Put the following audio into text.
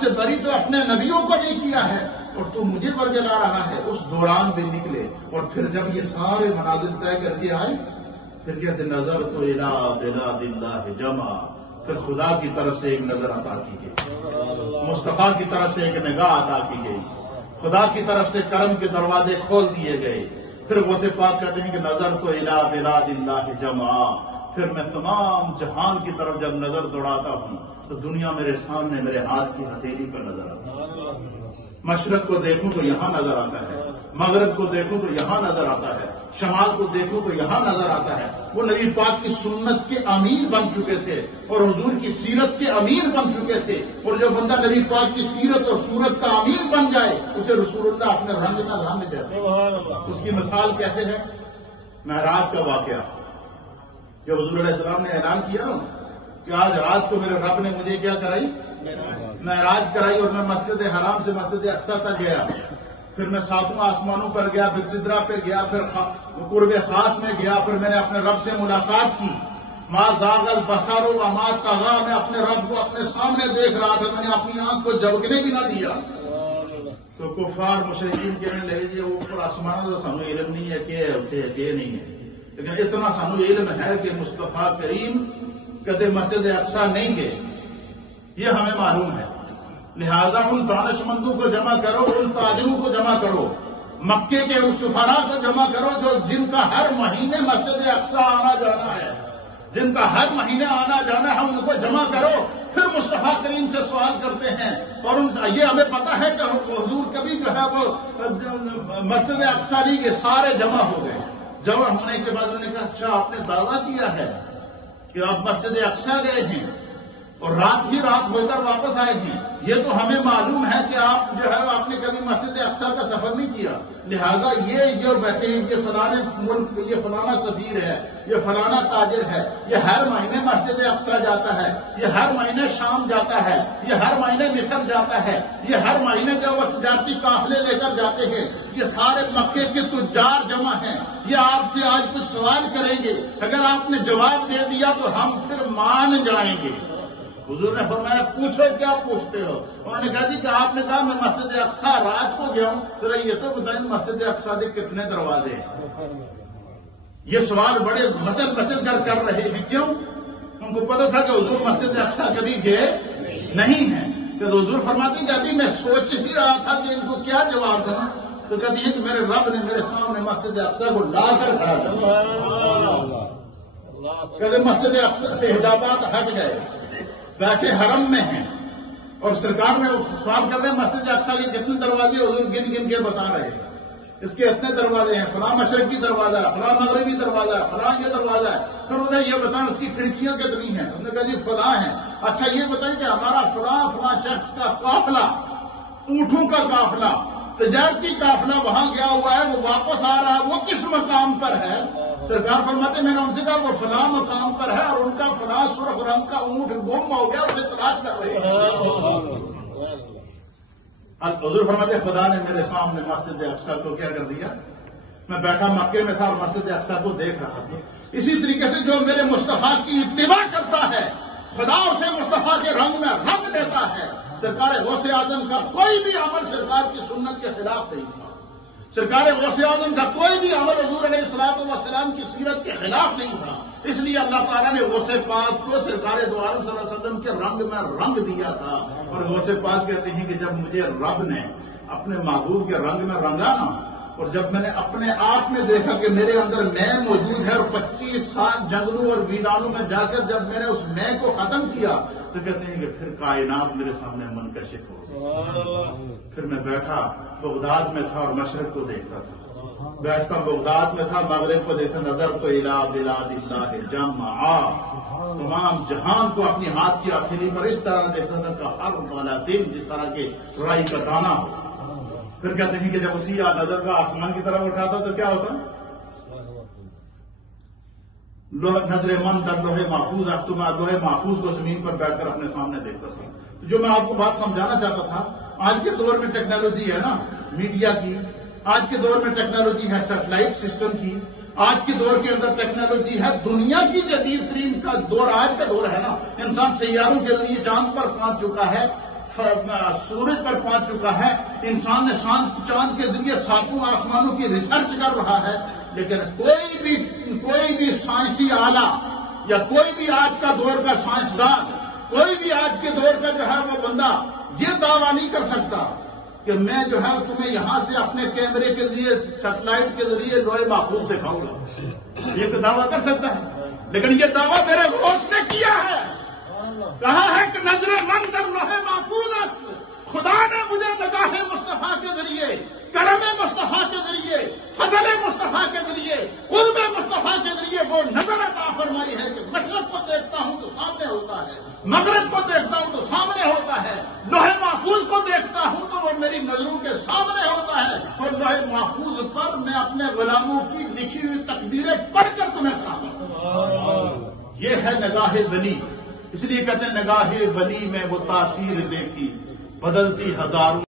سے بری تو اپنے نبیوں کو نہیں کیا ہے اور تو مجھے برگلا رہا ہے. اس دوران بھی نکلے اور پھر جب یہ سارے منازل طے کر کے آئے پھر کہتے نظر تو الی بلاد اللہ جمع. پھر خدا کی طرف سے ایک نظر عطا کی گئی, مصطفیٰ کی طرف سے ایک نگاہ عطا کی گئی, خدا کی طرف سے کرم کے دروازے کھول دیے گئے. پھر غوث پاک کہتے ہیں کہ نظر تو الی بلاد اللہ جمع. پھر میں تمام جہان کی طرف جب نظر دوڑاتا ہوں تو دنیا میرے سامنے میرے ہاتھ کی ہتھیلی پر نظر آتا ہے. مشرق کو دیکھوں تو یہاں نظر آتا ہے, مغرب کو دیکھوں تو یہاں نظر آتا ہے, شمال کو دیکھوں تو یہاں نظر آتا ہے. وہ نبی پاک کی سنت کے امیر بن چکے تھے اور حضور کی سیرت کے امیر بن چکے تھے. اور جو بندہ نبی پاک کی سیرت اور صورت کا امیر بن جائے اسے رسول اللہ اپنے رنگ کا رنگ دیتا. اس کی مثال کیسے ہے؟ معراج کا واقعہ. جب حضور علیہ السلام نے اعلان کیا نا کہ آج رات کو میرے رب نے مجھے کیا کرائی؟ معراج کرائی, اور میں مسجد حرام سے مسجد اقصی تک گیا. پھر میں ساتواں آسمانوں پر گیا, پھر سدرہ پہ گیا, پھر قرب خاص میں گیا, پھر میں نے اپنے رب سے ملاقات کی. ما زاغ البصر وما طغى. میں اپنے رب کو اپنے سامنے دیکھ رہا تھا, میں نے اپنی آنکھ کو جھپکنے بھی نہ دیا. تو کفار مشرکین کہنے لگے جی اوپر آسمان تو سانو علم نہیں ہے کہ نہیں ہے, لیکن اتنا سانو علم ہے کہ مصطفیٰ کریم کدے مسجد اقصی نہیں گئے, یہ ہمیں معلوم ہے. لہذا ان دانش مندوں کو جمع کرو, ان تاجروں کو جمع کرو, مکے کے ان سفراء کو جمع کرو جن کا ہر مہینے مسجد اقصی آنا جانا ہے, جن کا ہر مہینے آنا جانا ہے, ان کو جمع کرو. پھر مصطفیٰ کریم سے سوال کرتے ہیں اور ان سے یہ ہمیں پتا ہے کہ حضور کبھی جو ہے وہ مسجد اقصی نہیں گئے, سارے جمع ہو گئے. جمع ہونے کے بعد انہوں نے کہا اچھا آپ نے دعویٰ کیا ہے کہ آپ مسجد اقصی گئے ہیں اور رات ہی رات ہو کر واپس آئے ہیں, یہ تو ہمیں معلوم ہے کہ آپ جو ہے آپ نے کبھی مسجد اقصی کا سفر نہیں کیا. لہذا یہ جو بیٹھے ہیں یہ فلانے ملک, یہ فلانا سفیر ہے, یہ فلانا تاجر ہے, یہ ہر مہینے مسجد اقصی جاتا ہے, یہ ہر مہینے شام جاتا ہے, یہ ہر مہینے مصر جاتا ہے, یہ ہر مہینے جو وہ تجارتی قافلے لے کر جاتے ہیں, یہ سارے مکے کے تجار جمع ہیں, یہ آپ سے آج کچھ سوال کریں گے, اگر آپ نے جواب دے دیا تو ہم پھر مان جائیں گے. حضور نے فرمایا پوچھو کیا پوچھتے ہو؟ انہوں نے کہا جی کہ آپ نے کہا میں مسجد اقصی رات کو گیا ہوں, ذرا یہ تو بتائیں مسجد اقصی کے کتنے دروازے ہیں؟ یہ سوال بڑے مچل مچل کر رہے ہیں. کیوں؟ ان کو پتا تھا کہ حضور مسجد اقصی کبھی گئے نہیں ہیں. کہ حضور فرماتے کہ ابھی میں سوچ ہی رہا تھا کہ ان کو کیا جواب دوں, تو کہتی ہے کہ میرے رب نے میرے سامنے مسجد اقصی کو لا کر کھڑا کر دیا. کہتے مسجد اقصی سے حجابات ہٹ گئے, بیٹھے حرم میں ہیں اور سرکار میں سوال کر رہے ہیں مسجد اقصی کے کتنے دروازے, حضور گن گن کے بتا رہے ہیں اس کے اتنے دروازے ہیں, فلاں مشرقی دروازہ ہے, فلاں مغربی دروازہ ہے, فلاں یہ دروازہ ہے. پھر بتائیں یہ بتائیں اس کی کھڑکیاں کتنی ہیں؟ انہوں نے کہا جی فلاں ہیں. اچھا یہ بتائیں کہ ہمارا فلاں شخص کا قافلہ, اونٹوں کا قافلہ, تجارتی قافلہ وہاں گیا ہوا ہے, وہ واپس آ رہا ہے, وہ کس مقام پر ہے؟ سرکار فرماتے میں نے ان سے کہا وہ فلاں مقام پر ہے اور ان کا فلاں سرخ رنگ کا اونٹ گم ہو گیا, اسے تلاش کر رہے ہیں. حضور فرماتے خدا نے میرے سامنے مسجد اقصی کو کیا کر دیا؟ میں بیٹھا مکے میں تھا اور مسجد اقصی کو دیکھ رہا تھا. اسی طریقے سے جو میرے مصطفیٰ کی اتباع کرتا ہے خدا اسے مصطفیٰ کے رنگ میں رنگ دیتا ہے. سرکار غوث اعظم کا کوئی بھی عمل سرکار کی سنت کے خلاف نہیں تھا. سرکار غوث اعظم کا کوئی بھی عمل حضور علیہ السلام کی سیرت کے خلاف نہیں تھا. اس لیے اللہ تعالیٰ نے غوث پاک کو سرکار دو عالم صلی اللہ علیہ وسلم کے رنگ میں رنگ دیا تھا. اور غوث پاک کہتے ہیں کہ جب مجھے رب نے اپنے محبوب کے رنگ میں رنگا نا, اور جب میں نے اپنے آپ میں دیکھا کہ میرے اندر میں موجود ہے, اور 25 سال جنگلوں اور ویرانوں میں جا کر جب میں نے اس میں کو ختم کیا, تو کہتے ہیں کہ پھر کائنات میرے سامنے منکشف ہو. پھر میں بیٹھا بغداد میں تھا اور مشرق کو دیکھتا تھا, بیٹھتا بغداد میں تھا, مغرب کو دیکھتا, نظر تو الی بلاد اللہ جمع, تمام جہان کو اپنی ہاتھ کی ہتھیلی پر اس طرح دیکھتا تھا کہ ہر والا دن جس طرح کے رائی کا دانا. پھر کہتے ہیں کہ جب اسی نظر کا آسمان کی طرف اٹھاتا تو کیا ہوتا؟ نظر من در لوہے محفوظ, تو میں لوہے محفوظ کو زمین پر بیٹھ کر اپنے سامنے دیکھتا تھا. جو میں آپ کو بات سمجھانا چاہتا تھا, آج کے دور میں ٹیکنالوجی ہے نا میڈیا کی, آج کے دور میں ٹیکنالوجی ہے سیٹلائٹ سسٹم کی, آج کے دور کے اندر ٹیکنالوجی ہے دنیا کی جدید ترین کا دور, آج کا دور ہے نا. انسان سیاروں کے لیے چاند پر پہنچ چکا ہے, سورج پر پہنچ چکا ہے، انسان نے چاند کے ذریعے ساتوں آسمانوں کی ریسرچ کر رہا ہے، لیکن کوئی بھی سائنسی آلہ یا کوئی بھی آج کا دور کا سائنسدان، کوئی بھی آج کے دور کا جو ہے وہ بندہ یہ دعویٰ نہیں کر سکتا کہ میں جو ہے تمہیں یہاں سے اپنے کیمرے کے ذریعے سیٹلائٹ کے ذریعے لوہے محفوظ دکھاؤں گا۔ یہ تو دعویٰ کر سکتا ہے، لیکن یہ دعویٰ میرے غوث نے کیا ہے، کہا ہے کہ نظر من در لوہے محفوظ است، خدا نے مجھے نگاہ مصطفیٰ کے ذریعے، کرم مصطفیٰ کے ذریعے، فضل مصطفیٰ کے ذریعے، قرب مصطفیٰ کے ذریعے وہ نظر عطا فرمائی ہے کہ مشرق کو دیکھتا ہوں تو سامنے ہوتا ہے، مغرب کو دیکھتا ہوں تو سامنے ہوتا ہے، لوہے محفوظ کو دیکھتا ہوں تو وہ میری نظروں کے سامنے ہوتا ہے، اور لوہے محفوظ پر میں اپنے غلاموں کی لکھی ہوئی تقدیریں پڑھ کر تمہیں سناتا ہوں۔ یہ ہے نگاہ ولی، اس لیے کہتے ہیں نگاہ ولی میں وہ تاثیر دیکھی بدلتی ہزاروں